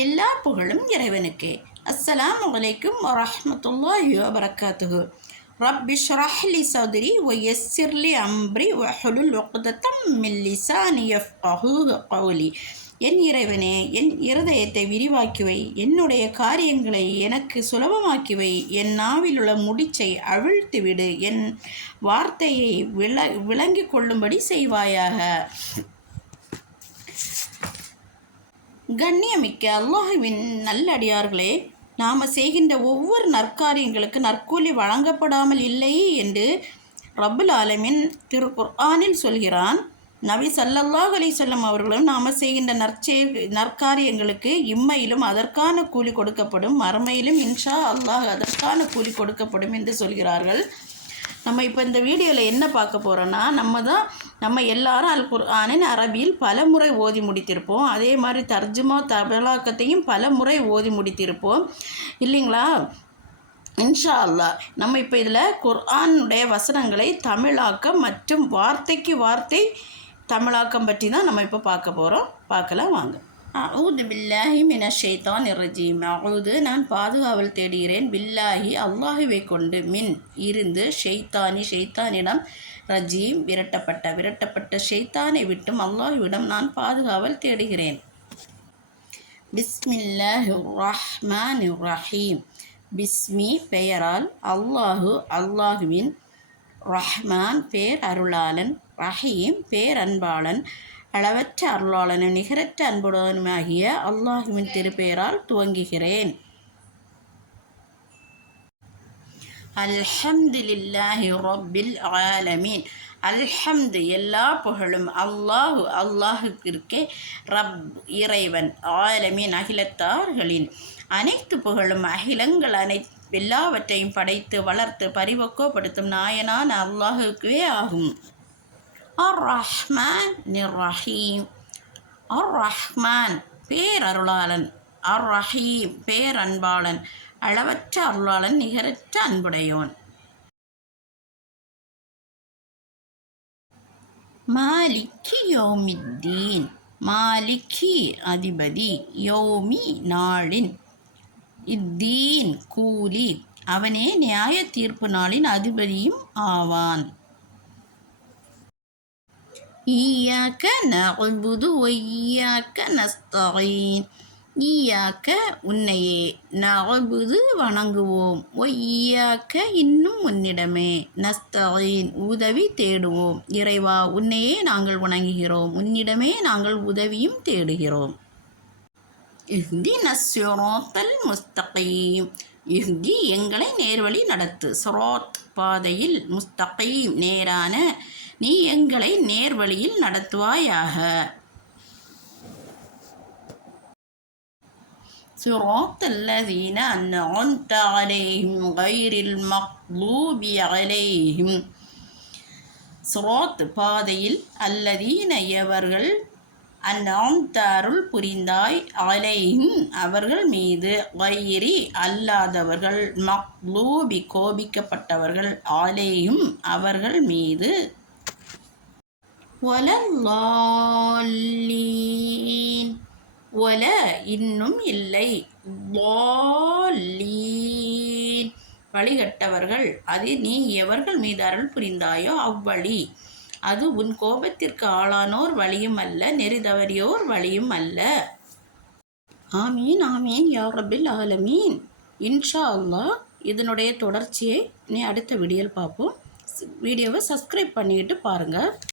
எல்லா புகழும் இறைவனுக்கே. அஸ்ஸலாமு அலைக்கும் வரஹ்மத்துல்லாஹி வபரகாத்துஹு. ரப்பி ஷ்ரஹ் லி ஸத்ரி வ யஸ்ஸிர் லி அம்ரி வஹ்லுல் உக்தத்தம் மின் லிசானி யஃப்கஹு கௌலி. என் இறைவனே, என் இருதயத்தை விரிவாக்கிவை, என்னுடைய காரியங்களை எனக்கு சுலபமாக்கிவை, என் நாவில் உள்ள முடிச்சை அவிழ்த்துவிடு, என் வார்த்தையை விளங்கிக் கொள்ளும்படி செய்வாயாக. கண்ணியமிக்க அல்லாஹுவின் நல்லடியார்களே, நாம் செய்கின்ற ஒவ்வொரு நற்காரியங்களுக்கு நற்கூலி வழங்கப்படாமல் இல்லை என்று ரப்புல் ஆலமீன் திருக்குர்ஆனில் சொல்கிறான். நபி ஸல்லல்லாஹு அலைஹி வஸல்லம் அவர்களும் நாம் செய்கின்ற நற்காரியங்களுக்கு இம்மையிலும் அதற்கான கூலி கொடுக்கப்படும், மறுமையிலும் இன்ஷா அல்லாஹ் அதற்கான கூலி கொடுக்கப்படும் என்று சொல்கிறார்கள். நம்ம இப்போ இந்த வீடியோவில் என்ன பார்க்க போகிறோன்னா, நம்ம எல்லாரும் அல் குர்ஆனின் அரபியில் பல முறை ஓதி முடித்திருப்போம். அதே மாதிரி தர்ஜுமா தமிழாக்கத்தையும் பல முறை ஓதி முடித்திருப்போம் இல்லைங்களா? இன்ஷா அல்லாஹ் நம்ம இப்போ இதில் குர்ஆனுடைய வசனங்களை தமிழாக்கம் மற்றும் வார்த்தைக்கு வார்த்தை தமிழாக்கம் பற்றி தான் நம்ம இப்போ பார்க்க போகிறோம். பார்க்கலாம் வாங்க. அஊது பில்லாஹி மினஷ் ஷைத்தானிர் ரஜீம். அஊது நான் பாதுகாவல் தேடுகிறேன், பில்லாஹி அல்லாஹுவை கொண்டு, மின் இருந்து, ஷைத்தானிடம், ரஜீம் விரட்டப்பட்ட ஷைத்தானை விட்டும் அல்லாஹுவிடம் நான் பாதுகாவல் தேடுகிறேன். பிஸ்மில்லாஹிர் ரஹ்மானிர் ரஹீம். பிஸ்மி பெயரால், அல்லாஹு அல்லாஹுவின், ரஹ்மான் பேர் அருளாளன், ரஹீம் பேர் அன்பாளன், அளவற்ற அருளாளனும் நிகரற்ற அன்புடனுமாகிய அல்லாஹுவின் திருப்பெயரால் துவங்குகிறேன். அல்ஹம்துலில்லாஹி ரப்பில் ஆலமீன். அல்ஹம்து எல்லா புகழும், அல்லாஹுவிற்கே, ரப் இறைவன், ஆலமீன் அகிலத்தார்களின், அனைத்து புகழும் அகிலங்கள் எல்லாவற்றையும் படைத்து வளர்த்து பரிபக்குவப்படுத்தும் நாயனான அல்லாஹுக்கே ஆகும். அர்-ரஹ்மான் ரஹீம். அர்-ரஹ்மான் பேரருளாளன், அர்-ரஹீம் பேரன்பாளன், அளவற்ற அருளாளன் நிகரற்ற அன்புடையோன். மாலிக்கி யௌமித்தீன். மாலிக்கி அதிபதி, யௌமி நாளின், இத்தீன் கூலி, அவனே நியாய தீர்ப்பு நாளின் அதிபதியும் ஆவான். ஈயாக்க நஅ்புது வ ஈயாக்க நஸ்தஈன். ஈயாக்க உன்னையே, நஅ்புது வணங்குவோம், வ ஈயாக்க இன்னும் உன்னிடமே, நஸ்தஈன் உதவி தேடுவோம். இறைவா, உன்னையே நாங்கள் வணங்குகிறோம், உன்னிடமே நாங்கள் உதவியும் தேடுகிறோம். இஹ்தினஸ் ஸிராத்தல் முஸ்தகீம். இஹ்தி எங்களை நேர்வழி நடத்து, ஸிராத் பாதையில், முஸ்தகீம் நேரான, நீ எங்களை நேர்வழியில் நடத்துவாயாக. ஸிராத்தல்லதீன அன்அம்த அலைஹிம் கைரில் மக்லூபி அலைஹிம். ஸிராத் பாதையில், அல்லதீன எவர்கள், அன்அம்த அருள் புரிந்தாய், அலைஹிம் அவர்கள் மீது, கைரி அல்லாதவர்கள், மக்லூபி கோபிக்கப்பட்டவர்கள், அலைஹிம் அவர்கள் மீது, வலல்லாலீன் வல இன்னும் இல்லை, லாலீன் வழிகட்டவர்கள், அது நீ எவர்கள் மீது அருள் புரிந்தாயோ அவ்வழி, அது உன் கோபத்திற்கு ஆளானோர் வழியும் அல்ல, நெறி தவறியோர் வழியும் அல்ல. ஆமீன் ஆமீன் யா ரப்பில் ஆலமீன். இன்ஷா அல்லாஹ் இதனுடைய தொடர்ச்சியை நீ அடுத்த வீடியோவில் பார்ப்போம். வீடியோவை சப்ஸ்கிரைப் பண்ணிக்கிட்டு பாருங்கள்.